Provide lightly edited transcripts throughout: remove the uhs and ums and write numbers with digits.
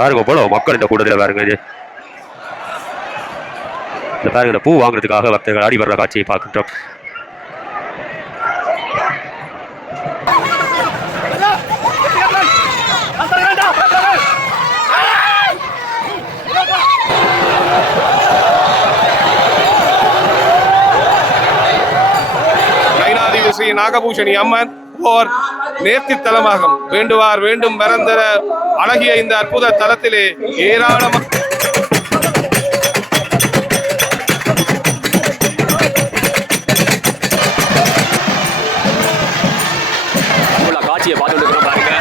பாருங்க போல மக்கள் இந்த கூட்டத்தில் பாருங்க. இந்த பாருங்க இந்த பூ வாங்குறதுக்காக பக்தர்கள் ஆடி வர்ற காட்சியை பார்க்கின்றோம். ஸ்ரீ நாகபூஷணி அம்மன் ஓர் நேர்த்தி தலமாகும். வேண்டுவார் வேண்டும் மறந்தர அழகிய இந்த அற்புத தலத்திலே ஏராளமான காட்சியை பார்த்து பாருங்க.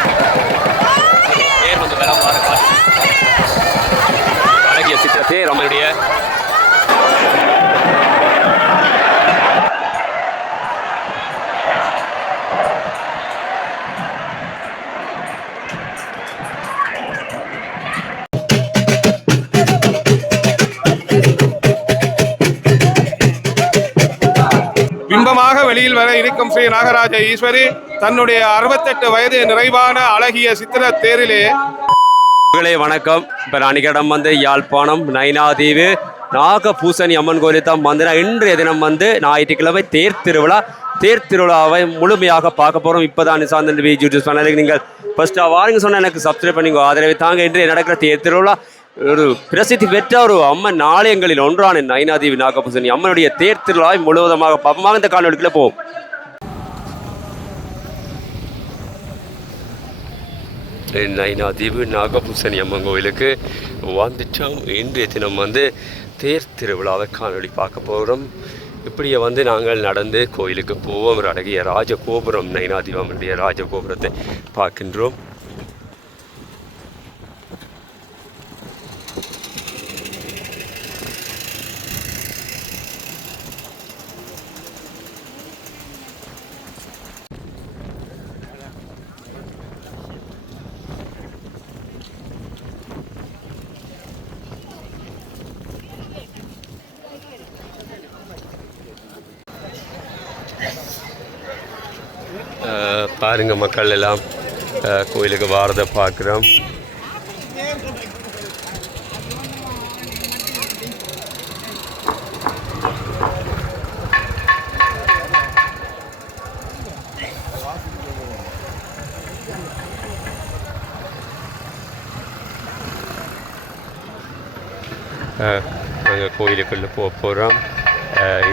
அழகிய சித்திர தேர் அம்மனுடைய பிம்பமாக வெளியில் வர இருக்கும் ஸ்ரீ நாகராஜ ஈஸ்வரி தன்னுடைய 68 வயது நிறைவான அழகிய சித்திர தேரிலே. வணக்கம். இப்போ நானிக்கிடம் வந்து யாழ்ப்பாணம் நைனாதீவு நாகபூசணி அம்மன் கோயிலை தான் வந்து இன்றைய தினம் வந்து ஞாயிற்றுக்கிழமை தேர் திருவிழாவை முழுமையாக பார்க்க போகிறோம். இப்போ தான் நிசாந்தன் யூடியூப் சேனலுக்கு நீங்கள் ஃபர்ஸ்ட்டாக வாருங்க சொன்னால் எனக்கு சப்ஸ்கிரைப் பண்ணிக்கோ. ஆதரவை தாங்க. இன்றைய நடக்கிற தேர் திருவிழா ஒரு பிரசித்தி பெற்ற ஒரு அம்மன் ஆலயங்களில் ஒன்றான நைனாதீவு நாகபூசணி அம்மனுடைய தேர் திருவிழாவை முழுவதுமாக பார்ப்போமாக இந்த காணொலிக்குள்ள போவோம். நைனாதீவு நாகபூசணி அம்மன் கோயிலுக்கு வந்துட்டோம். இன்றைய தினம் வந்து தேர் திருவிழாவை காணொலி பார்க்க போகிறோம். இப்படியே வந்து நாங்கள் நடந்து கோயிலுக்கு போவோம். ஒரு அழகிய ராஜகோபுரம் நைனாதீவு அம்மனுடைய ராஜகோபுரத்தை பார்க்கின்றோம். பாருங்க மக்கள் எல்லாம் கோயிலுக்கு வாரதை பார்க்குறோம். நாங்கள் கோயிலுக்குள்ளே போகிறோம்.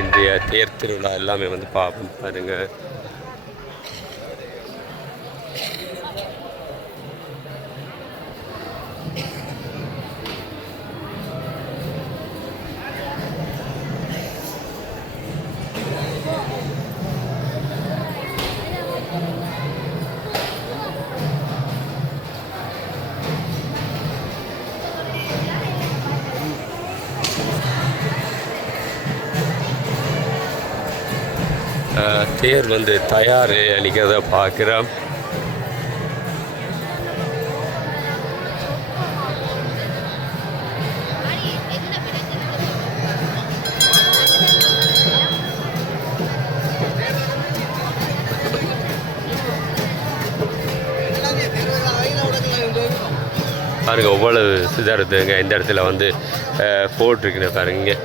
இன்றைய தேர் திருவிழா எல்லாமே வந்து பார்ப்போம். பாருங்கள் தேர் வந்து தயார் அளிக்கிறத பார்க்குறோம். பாருங்க ஒவ்வொரு சிதறதுங்க இந்த இடத்துல வந்து போட்டிருக்குன்னு பாருங்க.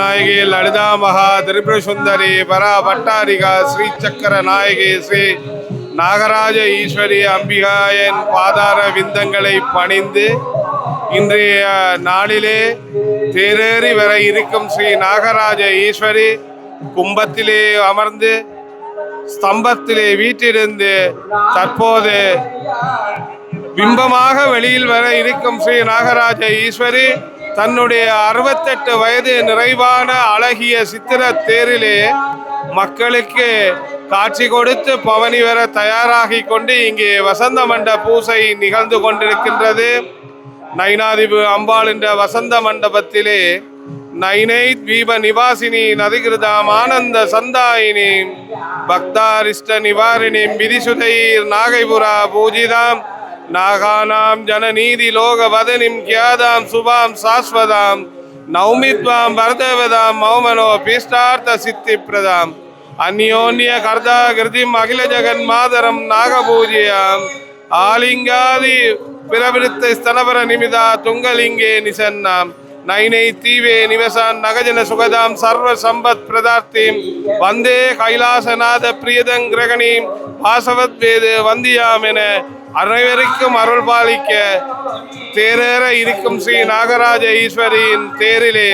நாயகி லலிதா மகா திரிபுர சுந்தரி பரா பட்டாரிகா ஸ்ரீ சக்கர நாயகி ஸ்ரீ நாகராஜ ஈஸ்வரி அம்பிகாயன் பாதார விந்தங்களை பணிந்து இன்றைய நாளிலே தேரேறி வர இருக்கும் ஸ்ரீ நாகராஜ ஈஸ்வரி கும்பத்திலே அமர்ந்து ஸ்தம்பத்திலே வீட்டிலிருந்து தற்போது பிம்பமாக வெளியில் வர இருக்கும் ஸ்ரீ நாகராஜ ஈஸ்வரி தன்னுடைய 68 வயது நிறைவான அழகிய சித்திர தேரிலே மக்களுக்கு காட்சி கொடுத்து பவனி வர தயாராகி கொண்டு இங்கே வசந்த மண்ட பூசை நிகழ்ந்து கொண்டிருக்கின்றது. நைனாதிபு அம்பாள் என்ற வசந்த மண்டபத்திலே நைனை தீப நிவாசினி நதிகிருதாம் ஆனந்த சந்தாயினி பக்தாரிஷ்ட நிவாரிணி விதிசுதைர் நாகைபுரா பூஜிதாம் நாகானாம் ஜனநீதி லோக வதனிம் கியாதாம் சுபாம் சாஸ்வதாம் நௌமித்வாம் பரதேவதாம் மௌமனோ பீஷ்டார்த்த சித்தி பிரதாம் அந்யோன்ய கர்தா கிருதிம் அகில ஜெகன் மாதரம் நாகபூஜியாம் ஆலிங்காதி பிரவிருத்த ஸ்தனபர நிமிதா துங்கலிங்கே நிசன்னாம் நைனை தீவே நிவசான் நகஜன சுகதாம் சர்வ சம்பத் பிரதார்த்தீம் வந்தே கைலாசநாத பிரியதங் கிரகணீம் வாசவத் வேது வந்தியாம் என அனைவருக்கும் அருள் பாலிக்க தேரேற இருக்கும் ஸ்ரீ நாகராஜ ஈஸ்வரியின் தேரிலே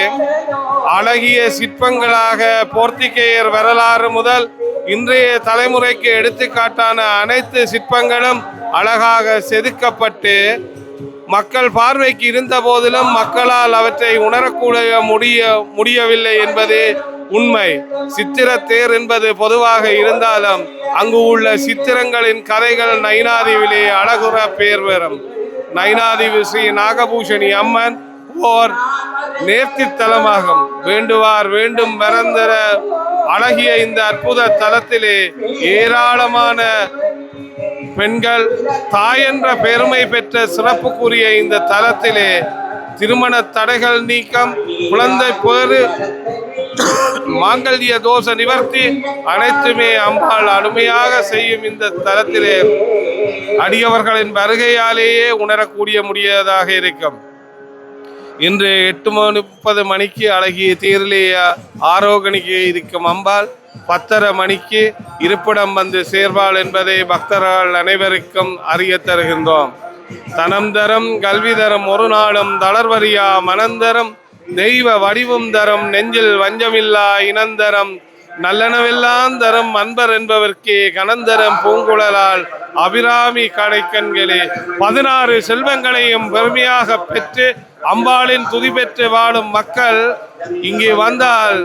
அழகிய சிற்பங்களாக போர்த்திகேயர் வரலாறு முதல் இன்றைய தலைமுறைக்கு எடுத்துக்காட்டான அனைத்து சிற்பங்களும் அழகாக செதுக்கப்பட்டு மக்கள் பார்வைக்கு இருந்த போதிலும் மக்களால் அவற்றை உணரக்கூட முடியவில்லை என்பது உண்மை. சித்திர தேர் என்பது பொதுவாக இருந்தாலும் அங்கு உள்ள சித்திரங்களின் கதைகள் நைனாதீவிலே அழகுற பேர் பெறும். நைனாதீவு ஸ்ரீ நாகபூஷணி அம்மன் ஓர் நேர்த்தி தலமாகும். வேண்டுவார் வேண்டும் வரந்தர அழகிய இந்த அற்புத தலத்திலே ஏராளமான பெண்கள் தாய் என்ற பெருமை பெற்ற சிறப்புக்குரிய இந்த தலத்திலே திருமண தடைகள் நீக்கம், குழந்தை பேறு, மாங்கல்ய தோஷ நிவர்த்தி அனைத்துமே அம்பாள் அருமையாக செய்யும் இந்த தலத்திலே அடியவர்களின் வருகையாலேயே உணரக்கூடிய முடியாதாக இருக்கும். இன்று 8:30 மணிக்கு அழகிய தேரிலே ஆரோகணிக்கு இருக்கும் அம்பாள் 10:30 மணிக்கு இருப்பிடம் வந்து சேர்வாள் என்பதை பக்தர்கள் அனைவருக்கும் அறிய தருகின்றோம். தனம் தரம் கல்வி தரம் ஒரு நாளும் தளர்வரியா மனந்தரம் தெய்வ வடிவும் தரம் நெஞ்சில் வஞ்சமில்லா இனந்தரம் நல்லனவெல்லாம் தரம் அன்பர் என்பவர்க்கே கனந்தரம் பூங்குழலால் அபிராமி கடைக்கண்களே 16 செல்வங்களையும் பெருமையாக பெற்று அம்பாளின் துதி பெற்று வாழும் மக்கள் இங்கே வந்தால்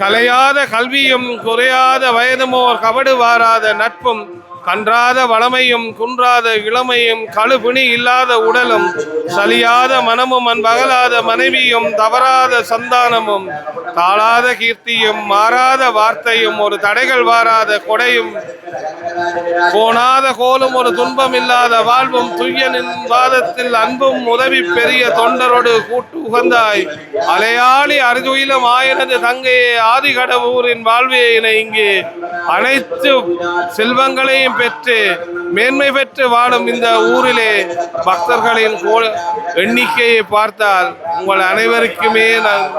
கலையாத கல்வியும் குறையாத வயதுமோர் கபடு வாராத நட்பும் கன்றாத வளமையும் குன்றாத இளமையும் கழுபிணி இல்லாத உடலும் சலியாத மனமும் அன்பகலாத மனைவியும் தவறாத சந்தானமும் தாளாத கீர்த்தியும் மாறாத வார்த்தையும் ஒரு தடைகள் வாராத கொடையும் போனாத கோலும் ஒரு துன்பம் இல்லாத வாழ்வும் துய்யனின் வாதத்தில் அன்பும் உதவி பெரிய தொண்டரோடு கூட்டு உகந்தாய் அலையாளி அருதுயிலும் ஆயனது தங்கையே ஆதி கடவுரின் வாழ்வே என இங்கே அனைத்து செல்வங்களையும் பெற்று மேன்மை பெற்று வாழும் இந்த ஊரிலே பக்தர்களின் எண்ணிக்கையை பார்த்தால் உங்கள் அனைவருக்குமே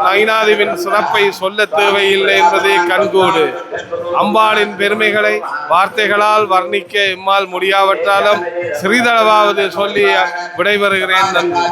நைனாதீவின் சிறப்பை சொல்ல தேவையில்லை என்பதே கண்கூடு. அம்பாளின் பெருமைகளை வார்த்தைகளால் வர்ணிக்க எம்மால் முடியாவிட்டாலும் சிறிதளவாவது சொல்லி விடைபெறுகிறேன். நன்றி.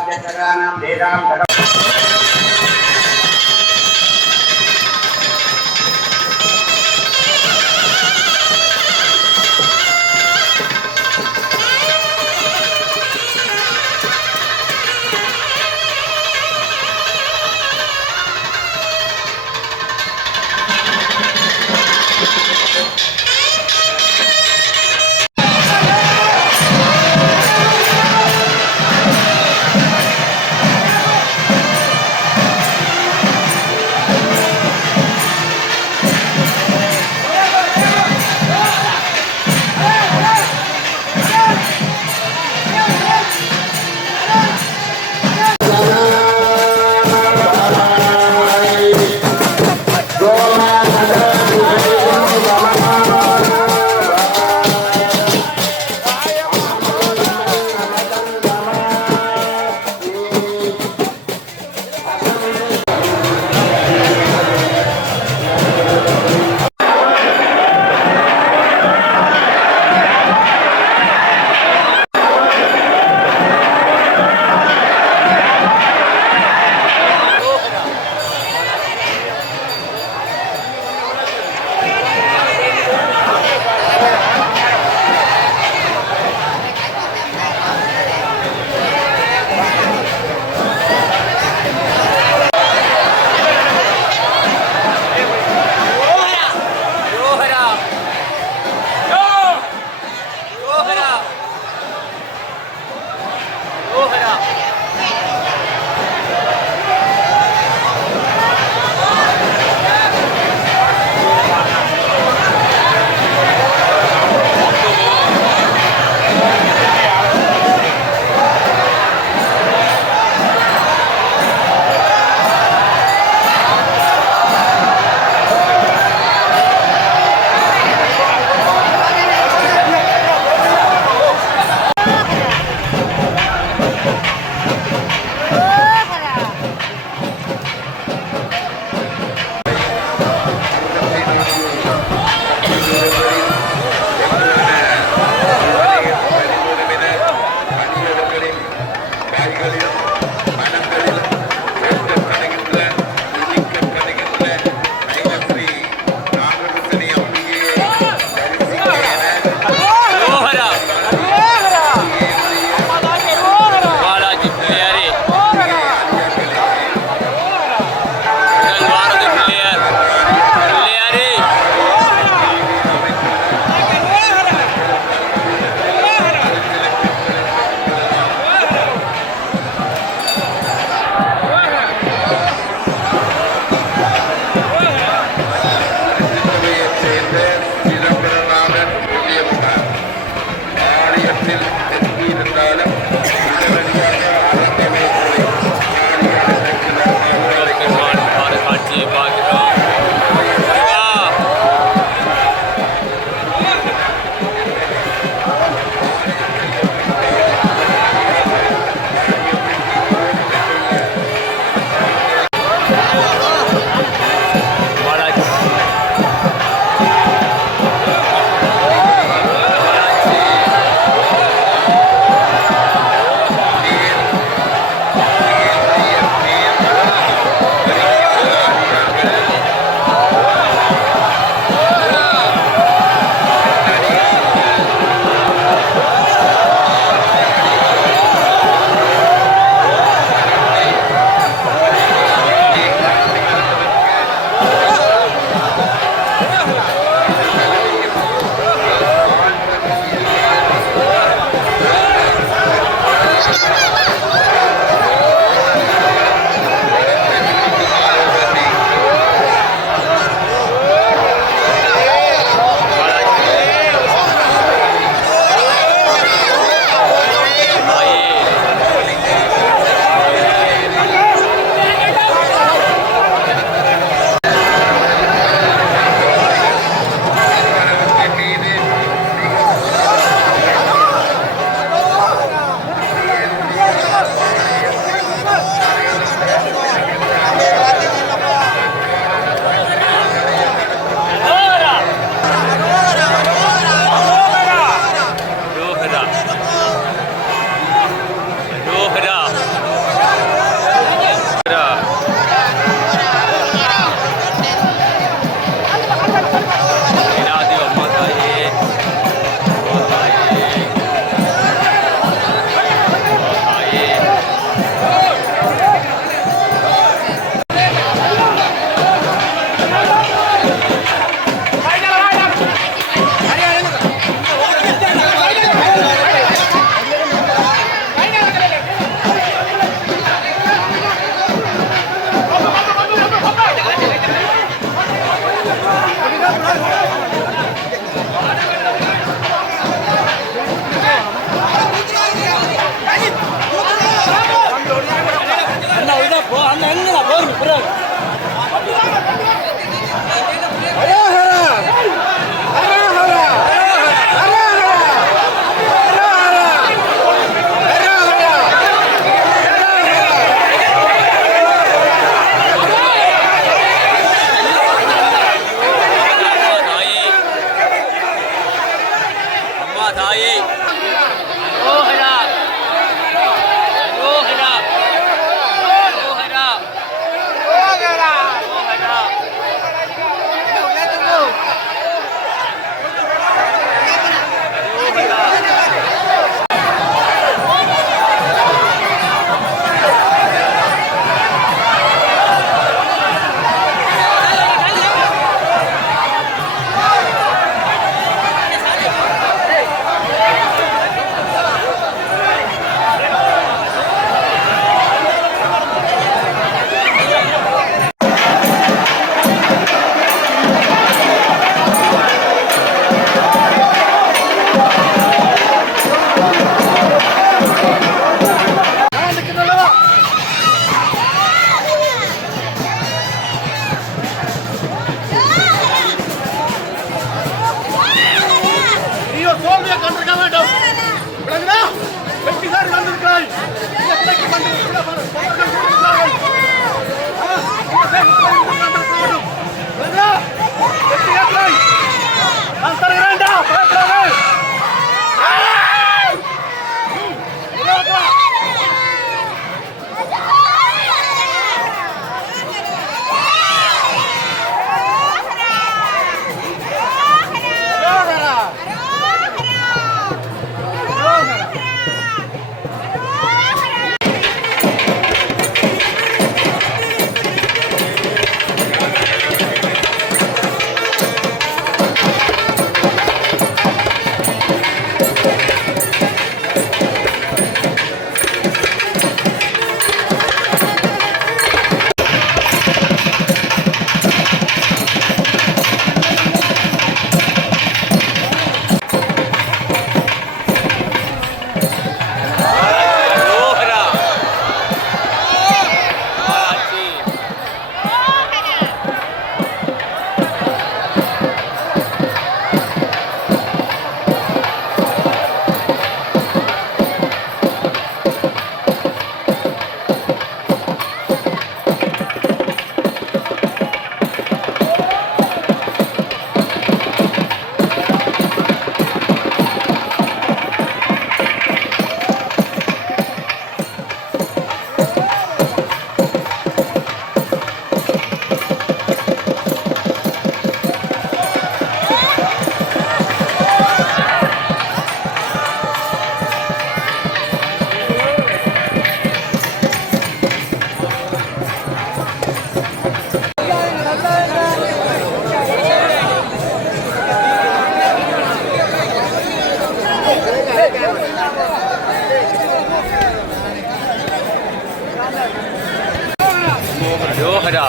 ரோஹரா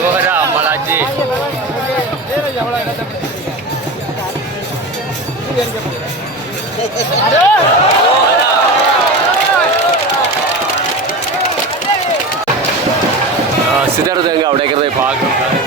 ரோஹரா மலாஜி சிதறதுங்க உடைக்கிறதை பார்க்கணும்.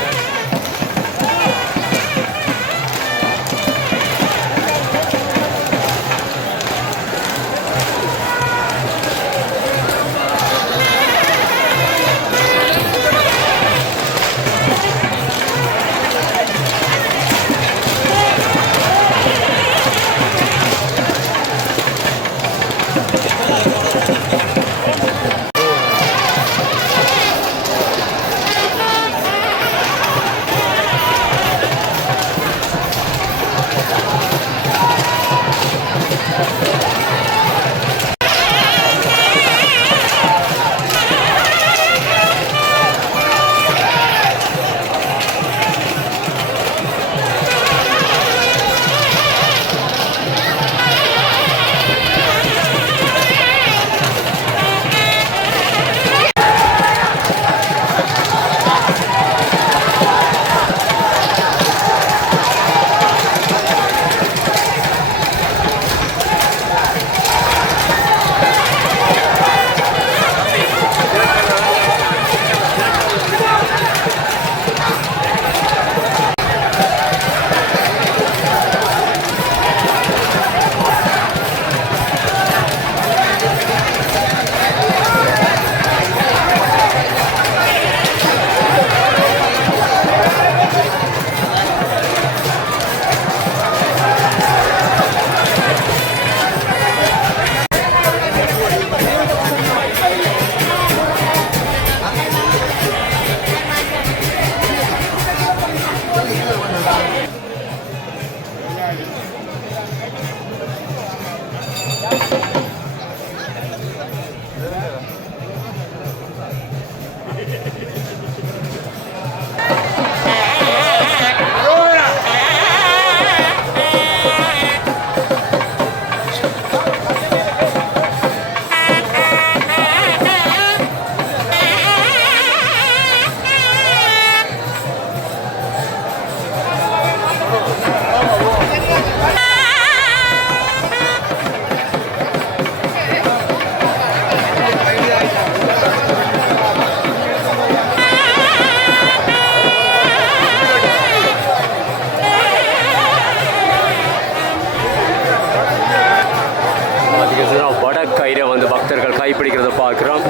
கைப்பிடிக்கிறத பார்க்குறோம்.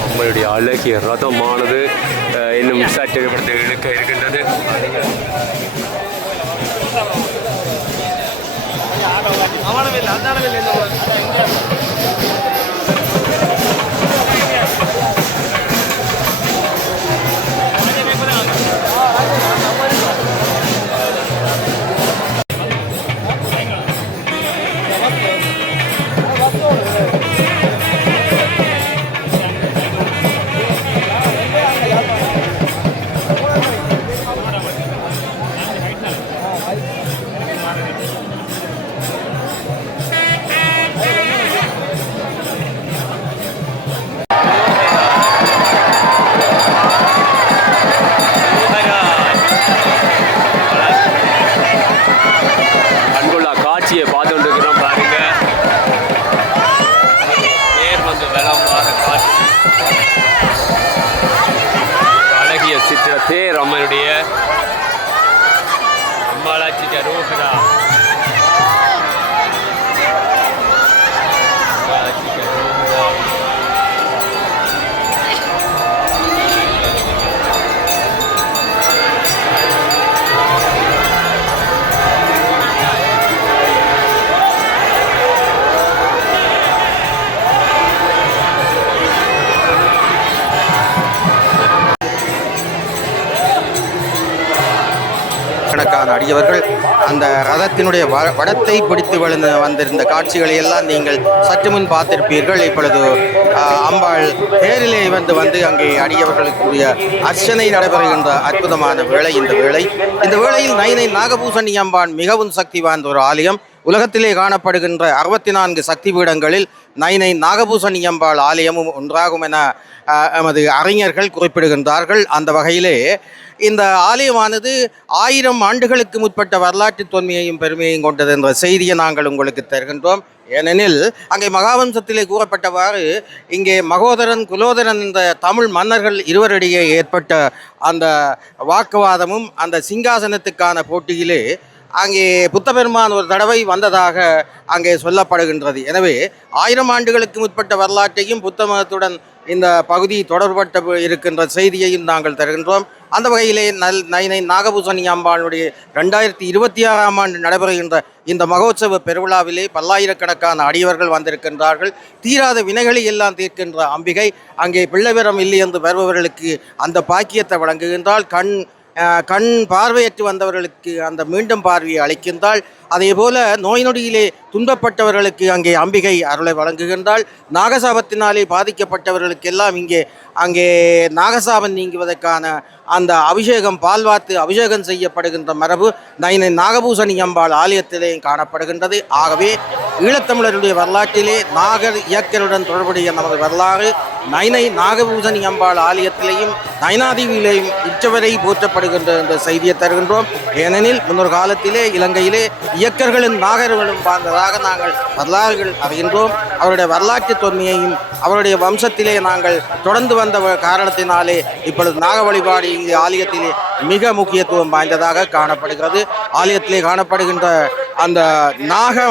நம்மளுடைய அழகிய ரதமானது இன்னும் சற்று இழுக்க இருக்கின்றது. காட்சியை பார்த்து கொண்டிருக்கிறோம் பாருங்க. நேர் வந்து வெள்ளம் தேர் அம்மனுடைய அம்மாளாச்சி கரோகரா கணக்கான அடியவர்கள் அந்த ரதத்தினுடைய வடத்தை பிடித்து வந்திருந்த காட்சிகளை எல்லாம் நீங்கள் சற்று முன் பார்த்திருப்பீர்கள். இப்பொழுது அம்பாள் தேரிலே வந்து அங்கே அடியவர்களுக்குரிய அர்ச்சனை நடைபெறுகின்ற அற்புதமான வேளை இந்த வேளையில் நைனை நாகபூசணி அம்பாள் மிகவும் சக்தி வாய்ந்த ஒரு ஆலயம். உலகத்திலே காணப்படுகின்ற 64 சக்தி பீடங்களில் நைனை நாகபூசணி அம்பாள் ஆலயமும் ஒன்றாகும் என எமது அறிஞர்கள் குறிப்பிடுகின்றார்கள். அந்த வகையிலே இந்த ஆலயமானது 1000 ஆண்டுகளுக்கு முற்பட்ட வரலாற்று தொன்மையையும் பெருமையையும் கொண்டது என்ற செய்தியை நாங்கள் உங்களுக்கு தருகின்றோம். ஏனெனில் அங்கே மகாவம்சத்திலே கூறப்பட்டவாறு இங்கே மகோதரன் குலோதரன் என்ற தமிழ் மன்னர்கள் இருவரிடையே ஏற்பட்ட அந்த வாக்குவாதமும் அந்த சிங்காசனத்துக்கான போட்டியிலே அங்கே புத்தபெருமான் ஒரு தடவை வந்ததாக அங்கே சொல்லப்படுகின்றது. எனவே 1000 ஆண்டுகளுக்கு முற்பட்ட வரலாற்றையும் புத்த மதத்துடன் இந்த பகுதி தொடர்பட்ட இருக்கின்ற செய்தியையும் நாங்கள் தருகின்றோம். அந்த வகையிலே நைனை நாகபூசணி அம்பாளுடைய 2026ஆம் ஆண்டு நடைபெறுகின்ற இந்த மகோத்சவ பெருவிழாவிலே பல்லாயிரக்கணக்கான அடியவர்கள் வந்திருக்கின்றார்கள். தீராத வினைகளை எல்லாம் தீர்க்கின்ற அம்பிகை அங்கே பிள்ளைவரம் இல்லை என்று வருபவர்களுக்கு அந்த பாக்கியத்தை வழங்குகின்றால். கண் பார்வையற்று வந்தவர்களுக்கு அந்த மீண்டும் பார்வையை அளிக்கின்றாள். அதே போல நோய் நொடியிலே துன்பப்பட்டவர்களுக்கு அங்கே அம்பிகை அருளை வழங்குகின்றாள். நாகசாபத்தினாலே பாதிக்கப்பட்டவர்களுக்கெல்லாம் அங்கே நாகசாபம் நீங்குவதற்கான அந்த அபிஷேகம் பால்வாத்து அபிஷேகம் செய்யப்படுகின்ற மரபு நைனை நாகபூசணி அம்பாள் ஆலயத்திலேயும் காணப்படுகின்றது. ஆகவே ஈழத்தமிழருடைய வரலாற்றிலே நாகர் இயக்கருடன் தொடர்புடைய நமது வரலாறு நைனை நாகபூசணி அம்பாள் ஆலயத்திலேயும் நயனாதீவிலேயும் இச்சவரை போற்றப்படுகின்ற என்ற செய்தியை தருகின்றோம். ஏனெனில் முன்னொரு காலத்திலே இலங்கையிலே இயக்கர்களும் நாகர்களும் வாழ்ந்ததாக நாங்கள் வரலாறுகள் அறிகின்றோம். அவருடைய வரலாற்று தொன்மையையும் அவருடைய வம்சத்திலே நாங்கள் தொடர்ந்து வந்த காரணத்தினாலே இப்பொழுது நாக வழிபாடு இங்கே ஆலயத்திலே மிக முக்கியத்துவம் வாய்ந்ததாக காணப்படுகிறது. ஆலயத்திலே காணப்படுகின்ற அந்த நாக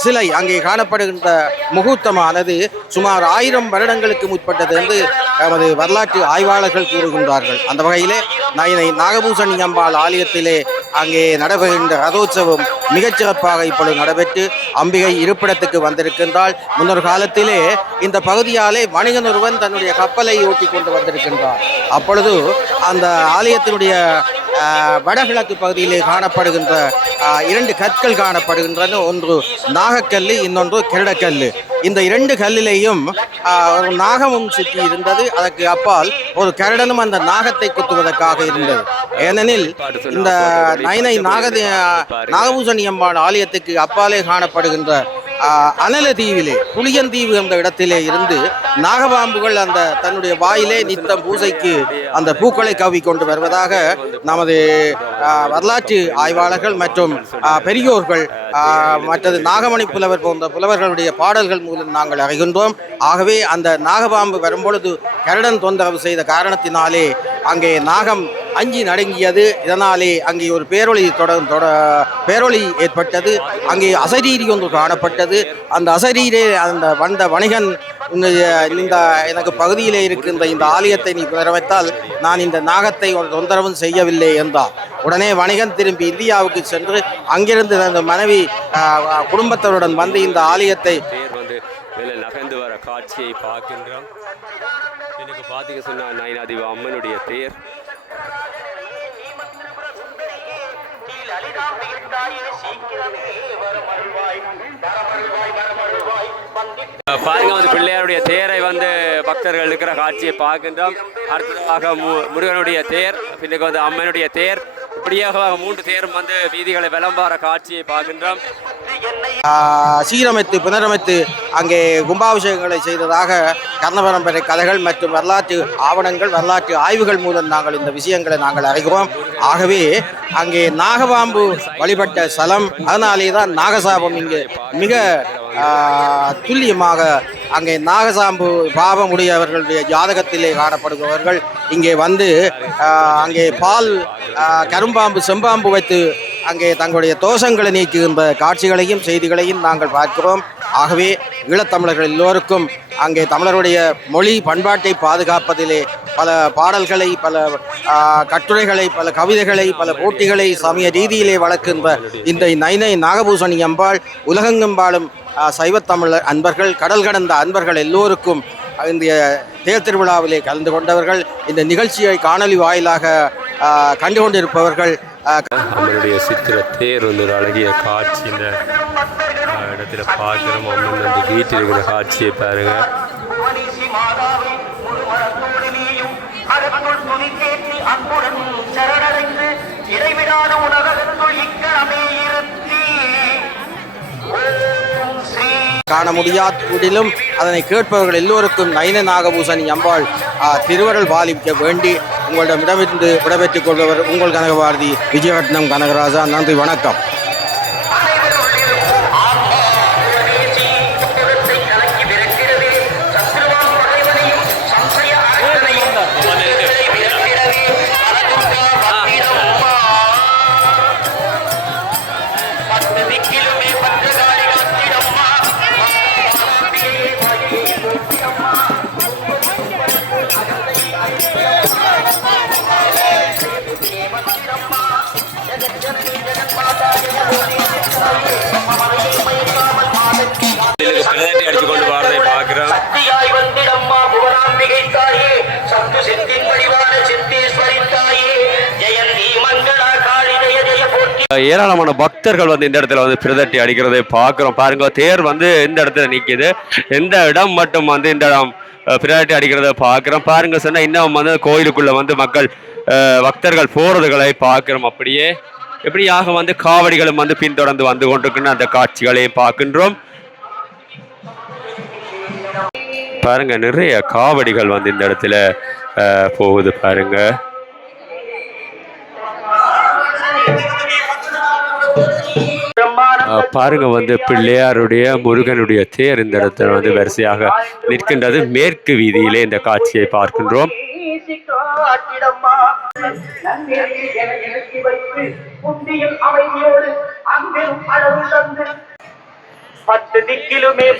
சிலை அங்கே காணப்படுகின்ற முகூர்த்தமானது சுமார் 1000 வருடங்களுக்கு முற்பட்டது என்று நமது வரலாற்று ஆய்வாளர்கள் கூறுகின்றார்கள். அந்த வகையிலே நைனை நாகபூசணி அம்பாள் ஆலயத்திலே அங்கே நடைபெறுகின்ற ரதோற்சவம் மிகச்சிறப்பாக இப்பொழுது நடைபெற்று அம்பிகை இருப்பிடத்துக்கு வந்திருக்கின்றாள். முன்னொரு காலத்திலே இந்த பகுதியாலே வணிகன் ஒருவன் தன்னுடைய கப்பலை ஓட்டி கொண்டு வந்திருக்கின்றார். அப்பொழுது அந்த ஆலயத்தினுடைய வடகிழக்கு பகுதியிலே காணப்படுகின்ற 2 கற்கள் காணப்படுகின்றன. ஒன்று நாகக்கல், இன்னொன்று கிரடக்கல். இந்த 2 கல்லிலேயும் ஒரு நாகமும் சுற்றி இருந்தது. அதற்கு அப்பால் ஒரு கரடனும் அந்த நாகத்தை குத்துவதற்காக இருந்தது. ஏனெனில் இந்த நைனை நாகபூசணி அம்பாள் ஆலயத்துக்கு அப்பாலே காணப்படுகின்ற அனல தீவிலே புளியந்தீவு என்ற இடத்திலே இருந்து நாகபாம்புகள் அந்த தன்னுடைய வாயிலே நித்தம் பூசைக்கு அந்த பூக்களை கவ்வி கொண்டு வருவதாக நமது வரலாற்று ஆய்வாளர்கள் மற்றும் பெரியோர்கள் மற்றது நாகமணி புலவர் போன்ற புலவர்களுடைய பாடல்கள் மூலம் நாங்கள் அறிகின்றோம். ஆகவே அந்த நாகபாம்பு வரும்பொழுது கரடன் தொந்தரவு செய்த காரணத்தினாலே அங்கே நாகம் அஞ்சி நடுங்கியது. இதனாலே அங்கே ஒரு பேரொளி ஏற்பட்டது. அங்கே அசரீரி ஒன்று காணப்பட்டது. அந்த அசரீரே அந்த வந்த வணிகன் எனக்கு பகுதியிலே இருக்கின்ற இந்த ஆலயத்தை நீ புனரமைத்தால் நான் இந்த நாகத்தை ஒரு தொந்தரவும் செய்யவில்லை என்றார். உடனே வணிகன் திரும்பி இந்தியாவுக்கு சென்று அங்கிருந்து அந்த மனைவி குடும்பத்தருடன் வந்து இந்த ஆலயத்தை நகர்ந்து வர காட்சியை பார்க்கின்றோம். எனக்கு பார்த்தீங்க சொன்ன நயனாதேவி அம்மனுடைய தேர் பாருங்க, வந்து பிள்ளையாருடைய தேரை வந்து பக்தர்கள் இருக்கிற காட்சியை பார்க்கின்றோம். அடுத்ததாக முருகனுடைய தேர், பின்னுக்கு வந்து அம்மனுடைய தேர், இப்படியாக 3 தேரும் வந்து வீதிகளை விளம்பார காட்சியை பார்க்கின்றோம். சீரமைத்து புனரமைத்து அங்கே கும்பாபிஷேகங்களை செய்ததாக கர்ணபரம்பரை கதைகள் மற்றும் வரலாற்று ஆவணங்கள் வரலாற்று ஆய்வுகள் மூலம் நாங்கள் இந்த விஷயங்களை நாங்கள் அறிகிறோம். ஆகவே அங்கே நாகபாம்பு வழிபட்ட ஸ்தலம், அதனாலே தான் நாகசாபம் இங்கே மிக துல்லியமாக அங்கே நாகசாம்பு பாவமுடையவர்களுடைய ஜாதகத்திலே காணப்படுபவர்கள் இங்கே வந்து அங்கே பால் கரும்பாம்பு செம்பாம்பு வைத்து அங்கே தங்களுடைய தோஷங்களை நீக்குகின்ற காட்சிகளையும் செய்திகளையும் நாங்கள் பார்க்கிறோம். ஆகவே ஈழத்தமிழர்கள் எல்லோருக்கும் அங்கே தமிழருடைய மொழி பண்பாட்டை பாதுகாப்பதிலே பல பாடல்களை, பல கட்டுரைகளை, பல கவிதைகளை, பல போட்டிகளை சமய ரீதியிலே வளர்க்கின்ற இந்த நைனை நாகபூசணி அம்பாள் உலகெங்கும் வாழும் சைவத்தமிழர் அன்பர்கள், கடல் கடந்த அன்பர்கள் எல்லோருக்கும் இந்த தேர் திருவிழாவிலே கலந்து கொண்டவர்கள், இந்த நிகழ்ச்சியை காணொலி வாயிலாக கண்டு கொண்டிருப்பவர்கள். அம்மனுடைய சித்திர தேர் வந்து ஒரு அழகிய காட்சி இந்த இடத்துல பார்க்குறோம். அம்மன் வந்து வீட்டில் இருக்கிற காட்சியை பாருங்க. காண முடியாததிலும் அதனை கேட்பவர்கள் எல்லோருக்கும் நைன நாகபூசணி அம்பாள் திருவருள் பாலிக்க வேண்டி உங்களிடமிடமிருந்து விடைபெற்றுக் கொள்பவர் உங்கள் கனகபாரதி விஜயரட்னம் கனகராஜா. நன்றி, வணக்கம். அடிச்சு கொண்டு வரதை பார்க்கிறோம். ஏராளமான பக்தர்கள் வந்து இந்த இடத்துல வந்து பிரதட்டி அடிக்கிறதை பார்க்கிறோம். பாருங்க, தேர் வந்து இந்த இடத்துல நிற்கிது. எந்த இடம் மட்டும் வந்து இந்த இடம் பிரதட்டி அடிக்கிறத பார்க்கிறோம். பாருங்க சொன்னா இன்னும் வந்து கோயிலுக்குள்ள வந்து மக்கள் பக்தர்கள் போறதுகளை பார்க்கிறோம். அப்படியே எப்படியாக வந்து காவடிகளும் வந்து பின்தொடர்ந்து வந்து கொண்டிருக்குன்னு அந்த காட்சிகளையும் பார்க்கின்றோம். பாருங்க, நிறைய காவடிகள் வந்து இந்த இடத்துல போகுது பாருங்க. பாருங்க வந்து பிள்ளையாருடைய முருகனுடைய தேர் இந்த இடத்துல வந்து வரிசையாக நிற்கின்றது. மேற்கு வீதியிலே இந்த காட்சியை பார்க்கின்றோம்.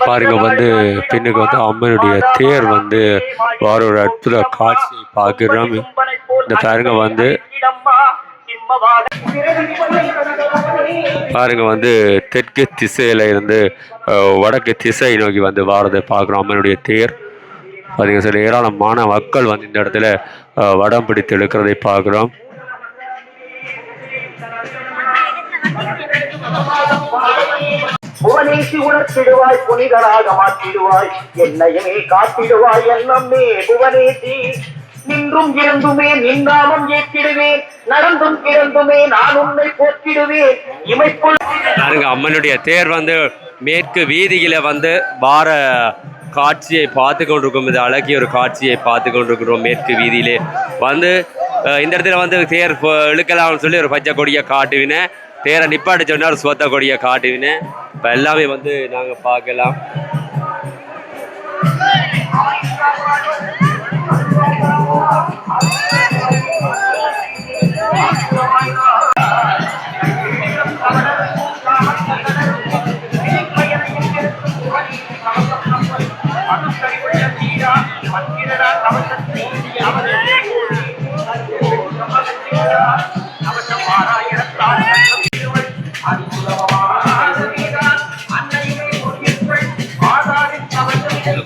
பாருங்க வந்து பின்னுக்கு வந்து அம்மனுடைய தேர் வந்து வேற ஒரு அற்புத காட்சியை பார்க்கிறோம். இந்த பாருங்க வந்து பாருங்க வந்து தெற்கு திசையில இருந்து வடக்கு திசை நோக்கி வந்து வாரதை பார்க்குறோம். அம்மனுடைய தேர் பாத்தீங்க சில ஏராளமான மக்கள் வந்து இந்த இடத்துல வடம் பிடித்து இழுக்கிறதை பார்க்கிறோம். புவனேசி உணர்த்திடுவாய், புனிதராக மாற்றிடுவாய், என்னையுமே காத்திடுவாய், என்னம்மே புவனேசி. நின்றும் இருந்துமே நின்றாமும் ஏற்றிடுவேன், நடந்தும் கிடந்துமே நான் உன்னை போற்றிடுவேன். இமைப்புள் பாருங்க, அம்மனுடைய தேர் வந்து மேற்கு வீதியில வந்து வார காட்சியை பார்த்து கொண்டிருக்கும். இது அழகிய ஒரு காட்சியை பார்த்து கொண்டிருக்கிறோம். மேற்கு வீதியிலே வந்து இந்த இடத்துல வந்து தேர் இழுக்கலாம்னு சொல்லி ஒரு பச்சை கொடியை காட்டுவினேன். தேரை நிப்பாட்டு சொன்னா ஒரு சுவத்த கொடியை காட்டுவினேன். இப்போ எல்லாமே வந்து நாங்கள் பார்க்கலாம்.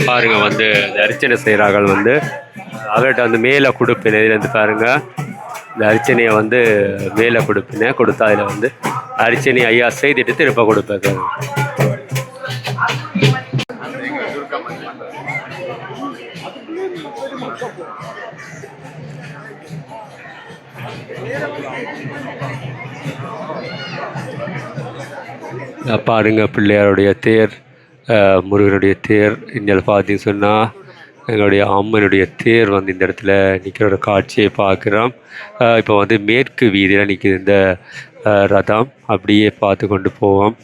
பாருங்க வந்து இந்த அர்ச்சனை செய்கிறார்கள் வந்து அவர்கிட்ட வந்து மேலே கொடுப்பினை. இதுலேருந்து பாருங்க இந்த அர்ச்சனையை வந்து மேலே கொடுப்பினை கொடுத்தா அதில் வந்து அர்ச்சனை ஐயா செய்துட்டு திருப்ப கொடுப்பாங்க. பாருங்க பிள்ளையாருடைய தேர், முருகனுடைய தேர். இந்த பார்த்தீங்கன்னு சொன்னால் எங்களுடைய அம்மனுடைய தேர் வந்து இந்த இடத்துல நிற்கிற ஒரு காட்சியை பார்க்குறோம். இப்போ வந்து மேற்கு வீதியில் நிற்கிது இந்த ரதம். அப்படியே பார்த்து கொண்டு போவோம்.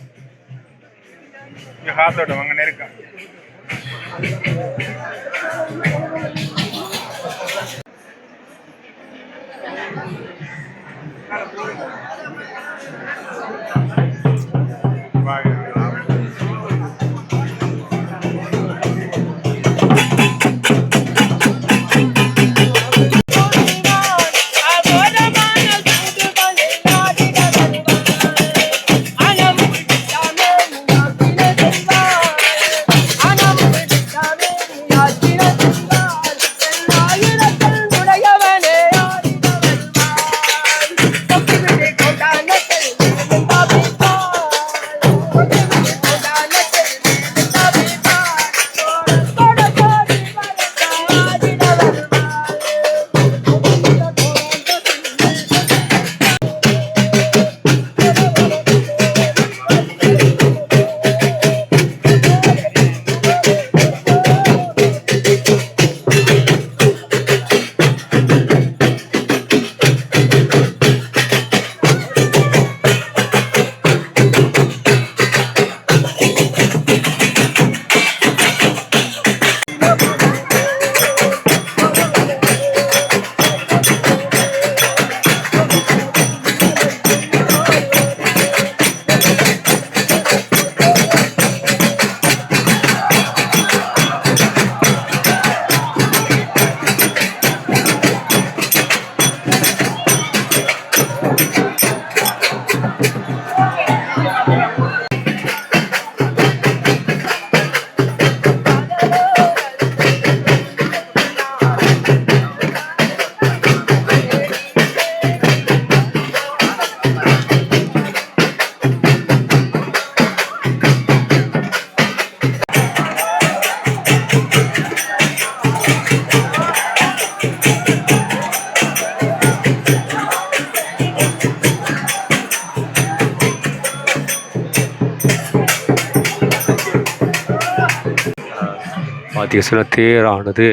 பார்த்தீங்கன்னா தேரானது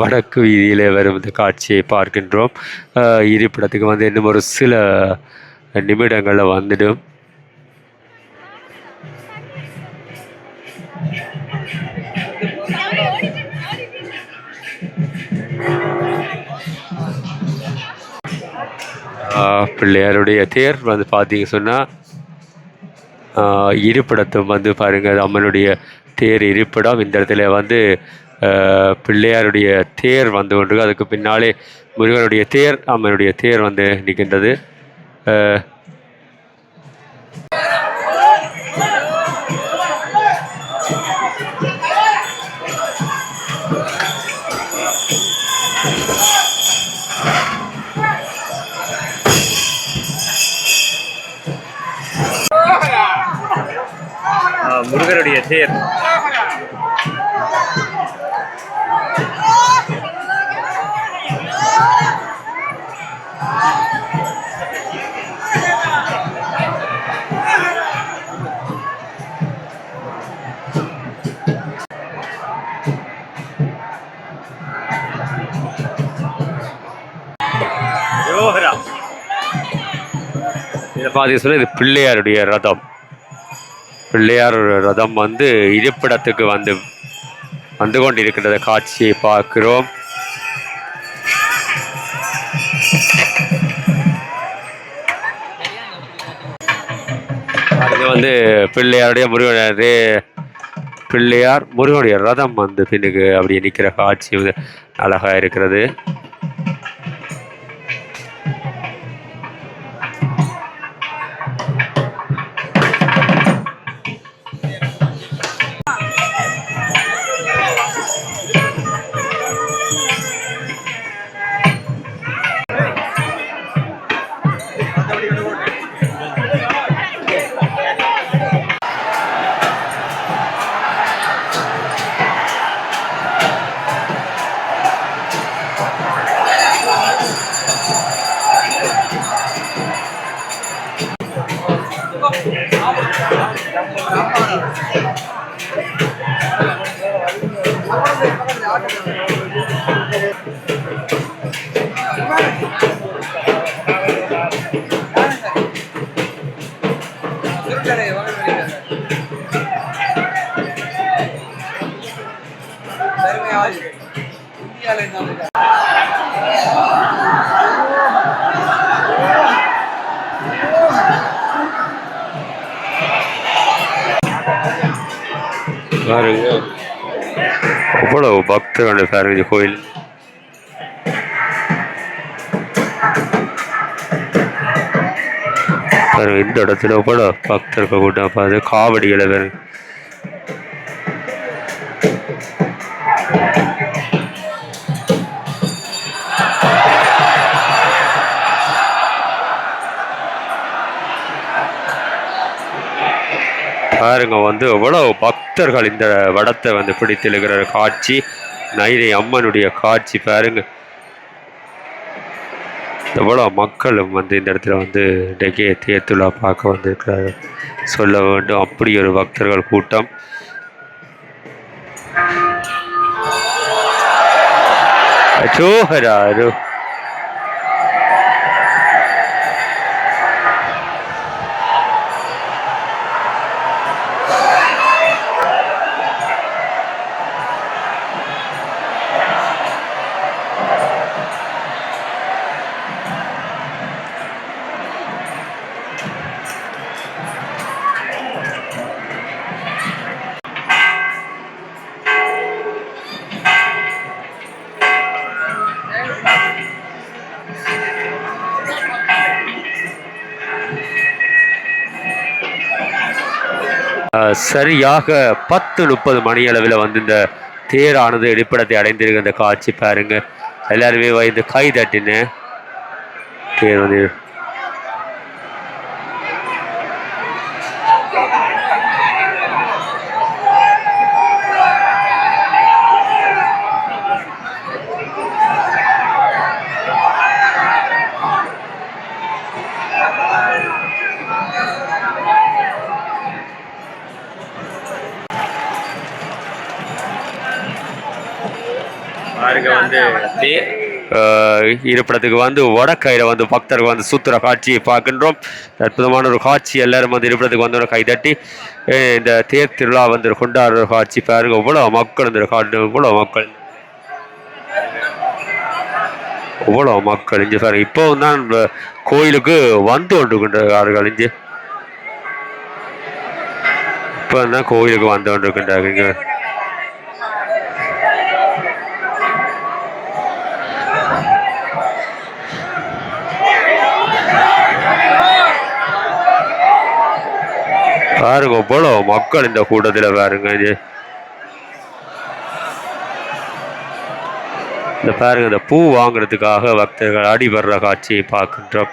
வடக்கு வீதியில் வரும் இந்த காட்சியை பார்க்கின்றோம். இருப்பிடத்துக்கு வந்து இன்னும் ஒரு சில நிமிடங்களில் வந்துடும். பிள்ளையாருடைய தேர் வந்து பார்த்தீங்க சொன்னால் இருப்பிடத்தை வந்து பாருங்கள், அம்மனுடைய தேர் இருப்பிடம். இந்த இடத்துல வந்து பிள்ளையாருடைய தேர் வந்து கொண்டு, அதுக்கு பின்னாலே முருகனுடைய தேர், அம்மனுடைய தேர் வந்து நிற்கின்றது. முருகனுடைய தேர் இதை பார்த்து சொன்ன, இது பிள்ளையாருடைய ரதம். பிள்ளையார் ரதம் வந்து இருப்பிடத்துக்கு வந்து கொண்டிருக்கின்ற காட்சியை பார்க்கிறோம். அது வந்து பிள்ளையாருடைய முருகனுடைய ரதம் வந்து பின்னுக்கு அப்படி நிற்கிற காட்சி வந்து அழகாக இருக்கிறது. பாருங்க அவ்வளவு பக்தர்கள் பாருங்க கோயில். இந்த இடத்துல கூட பக்தர்கள் கூட்டம் பார்த்து காவடிகளை வேறு. பாருங்க எவ்வளவு பக்தர்கள் இந்த வடத்தை பிடித்திருக்கிற காட்சி, நைனை அம்மனுடைய காட்சி பாருங்க. எவ்வளோ மக்களும் இந்த இடத்துல இன்றைக்கே தேர்த்துலா பார்க்க வந்திருக்கிறாரு சொல்ல வேண்டும். அப்படி ஒரு பக்தர்கள் கூட்டம். அச்சோஹராரு சரியாக 10:30 மணி அளவில் இந்த தேரானது இடிப்படத்தை அடைந்திருக்கிற இந்த காட்சி பாருங்க. எல்லாருமே கை தட்டின தேர் இருப்பிடத்துக்கு வடக்கையில பக்தர்கள் சுத்துற காட்சியை பார்க்கின்றோம். அற்புதமான ஒரு காட்சி. எல்லாரும் இருப்பிடத்துக்கு ஒரு கைதட்டி இந்த தேர் திருவிழா கொண்டாடுற காட்சி பாருங்க. இவ்வளவு மக்கள் இந்த காட்டு, இவ்வளவு மக்கள் இஞ்சி பாருங்க. இப்போ தான் கோயிலுக்கு கொண்டிருக்கின்றார்கள். இஞ்சி இப்போ தான் கோயிலுக்கு கொண்டிருக்கின்றாங்க. பாருங்க இவ்வளோ மக்கள் இந்த கூட்டத்தில் பாருங்க. இந்த பாருங்க இந்த பூ வாங்குறதுக்காக பக்தர்கள் அடிபடுற காட்சியை பார்க்கின்றோம்.